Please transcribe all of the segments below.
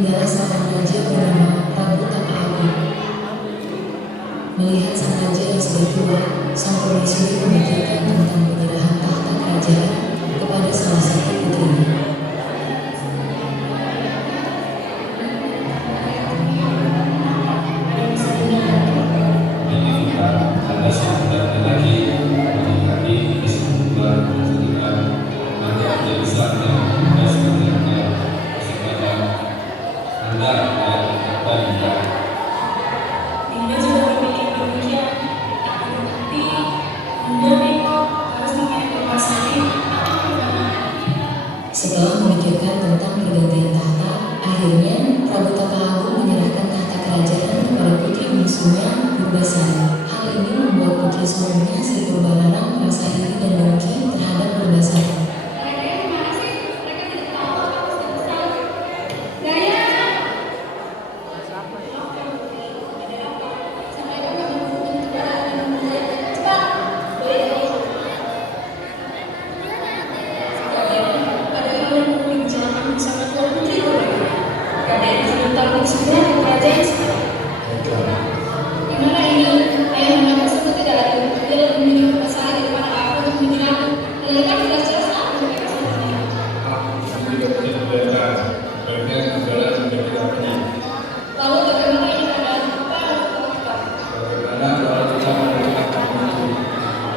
tinggallah seorang raja bernama Prabu Tapa Agung. Melihat sang raja yang sudah tua, sang permaisuri memikirkan tentang penyerahan tahta kerajaan kepada salah satu putrinya. Setelah memikirkan tentang pergantian tahta, akhirnya Prabu Tapa Agung menyerahkan tahta kerajaan kepada putri bungsunya Purbasari. Hal ini membuat putri sulungnya Sri Purbalana merasa iri dan dengki terhadap Purbasari.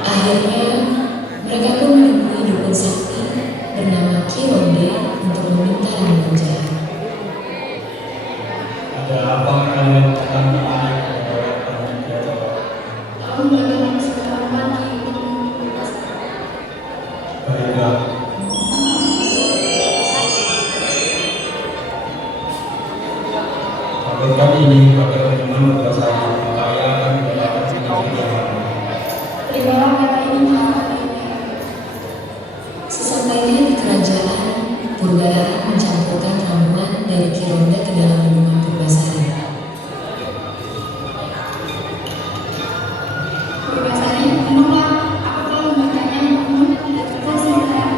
Akhirnya, mereka pun menemui dukun sakti bernama Ki Ronde untuk meminta ramuan jahat. Ada apa kalian akan menarik kepada panitia? Aku bagaimana sekarang mandi untuk membebas. Baiklah. Lakukan ini pada teman Purbasari, saya akan mendapatkan penyakit. Terimalah kata ini maaf ini. Sesampainya di kerajaan, Purbalana mencampurkan ramuan dari Ki Ronde ke dalam minuman Purbasari. Purbasari, minumlah. Aku telah membacanya namun tidak cukup sebentar.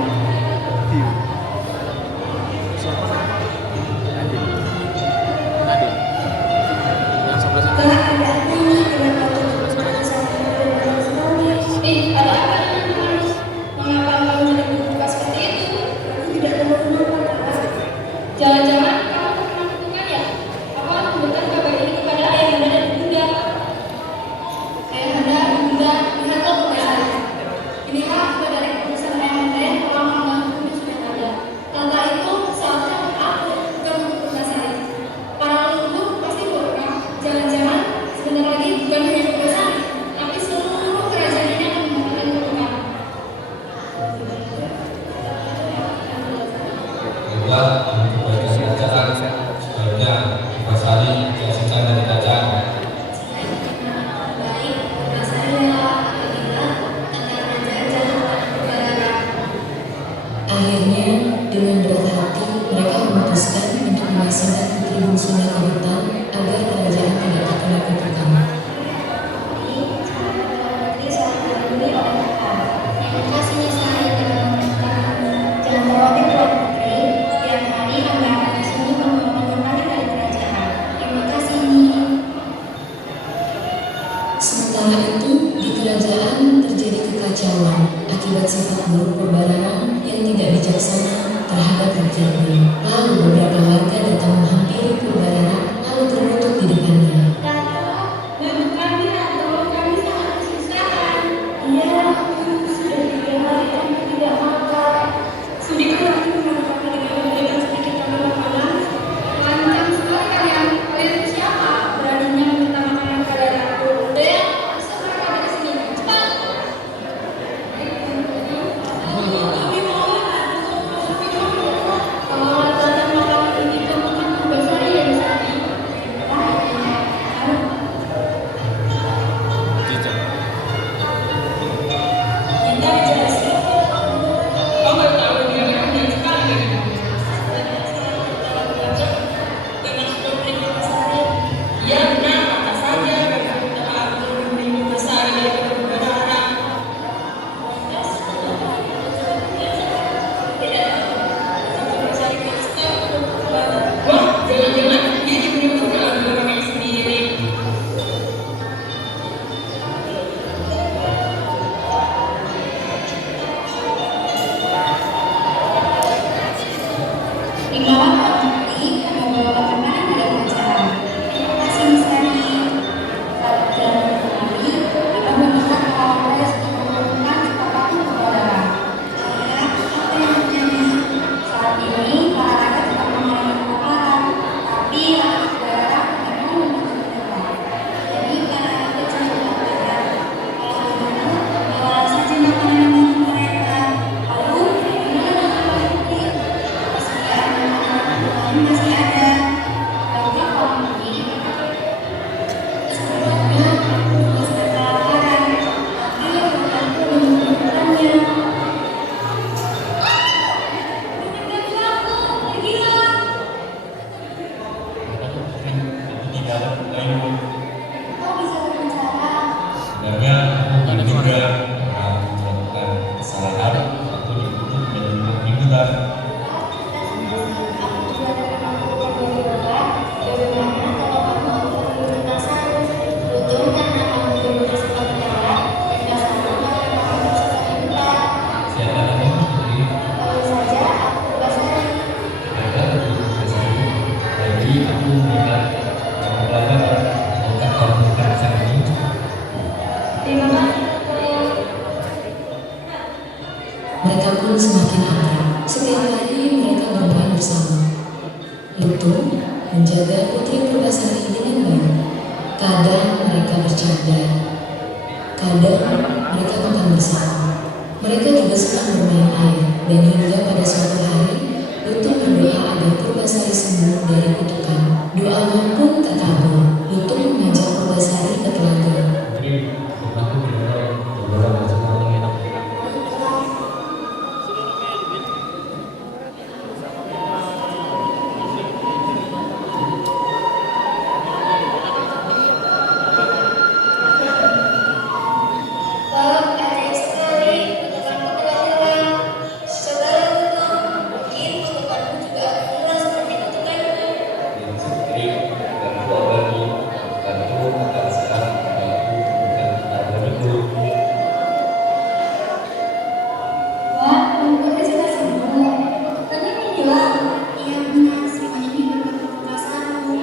Telah ada ini dengan waktu seperti satu dari sekali. Ada apa? kerajaan masih ada. Banyak orang ini sebelumnya tugas kelaparan, tapi aku menemukannya. Kau bisa berbicara. Sebenarnya aku juga pernah melakukan kesalahan waktu dituntut menuntut hiburan. Aku juga akan melakukan bagaimana kalau kamu perlu lintasan. Beruntung karena kamu berbeda sama negara, lintasan maka kamu bisa terlibat. Siapa kamu? Lalu saja aku berbasari. Ada betul jadi aku melihat kamu pelanggaran untuk kamu bukan ini. Terima kasih. Mereka pun semakin akrab. Setiap hari mereka bermain bersama. Lutung menjaga putri Purbasari dengan baik. Kadang mereka bercanda, kadang mereka makan bersama. Mereka juga suka bermain air, dan hingga pada suatu hari, Lutung berdoa agar Purbasari sembuh dari kutukan. Doanya pun terkabul. Lutung mengajak Purbasari ke telaga. Jadi aku benar-benar bersama. Wah, ajaib sekali. Kutukanku telah hilang. Saudara Lutung, mungkin kutukanku juga akan hilang seperti kutukanmu. Yang seperti dan dua bagi dan turun akan sekarang aku bukan abadiku. Wah, kutukanku sudah sembuh. Kutukannya hilang. Iya benar, semua ini berkat kekuasaanmu.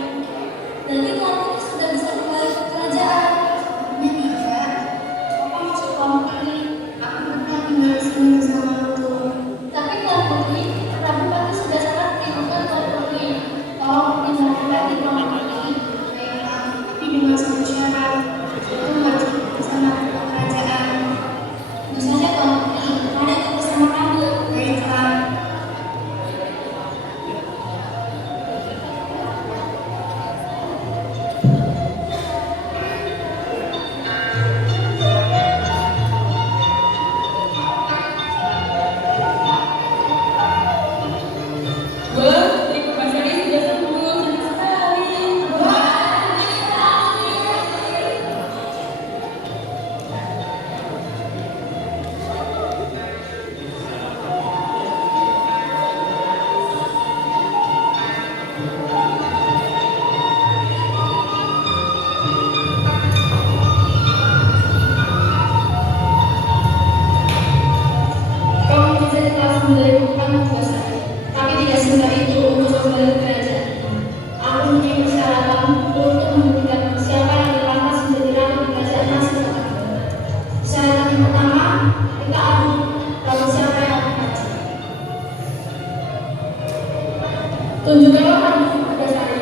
Berarti tuanku sudah bisa kembali ke kerajaan. Sebenarnya tidak. Apa maksud kamu ini? Aku betah tinggal di sini bersama Lutung. Tapi Tuan Putri, Prabu Pati sudah sangat merindukan Tuan Putri. Tolong tinggalkan lagi Tuan Putri. Baiklah, tapi dengan satu syarat. Lutung harus ikut bersama ke kerajaan. Tentu saja Tuan Putri, mari ikut bersama kami. Baiklah. Wah, Putri Purbasari sudah sembuh, senang sekali. Kau bisa telah menjadi bukan Purbasari, tapi tidak semudah itu untuk kembali ke kerajaan. Aku mempunyai persyaratan untuk membuktikan siapa yang dipantas menjadi ratu di kerajaan Nasir. Persyaratan yang pertama, kita adu lalu siapa yang akan maju. Tunjukkanlah Prabu Purbasari.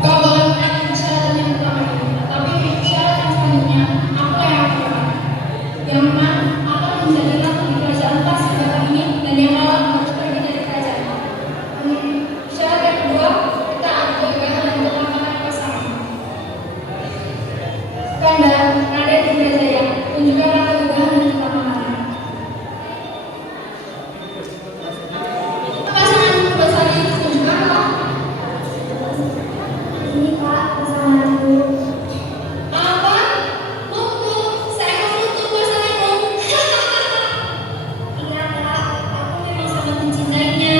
Kau boleh menaikkan persyaratan yang pertama ini, tapi syarat yang selanjutnya, aku yang akan menang. Yang menang akan menjadi ratu di kerajaan Pasir Batak ini, dan yang kalah harus pergi dari kerajaan. Syarat yang kedua, kita adu gagahan dan ketamakan pasangan. Kanda, Raden Indrajaya, tunjukkanlah gagahan dan ketamakan. Pasangan Purbasari, tunjukkanlah. Ini Kak, pasanganku. Apa? Lutung, seekor lutung pasanganmu. Iya Kak, aku memang sangat mencintainya.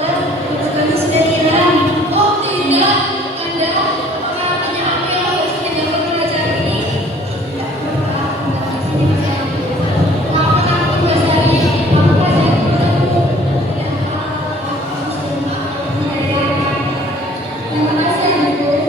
Kak, kutukanku sudah hilang. Oh tidak, Kanda, apakah artinya aku yang harus meninggalkan kerajaan ini? Tidak perlu Kak, di sini masih aku. Maafkan aku Purbasari, aku kerajaan bukanku. Dan aku sudah maaf menjadi Terima kasih, Adikku.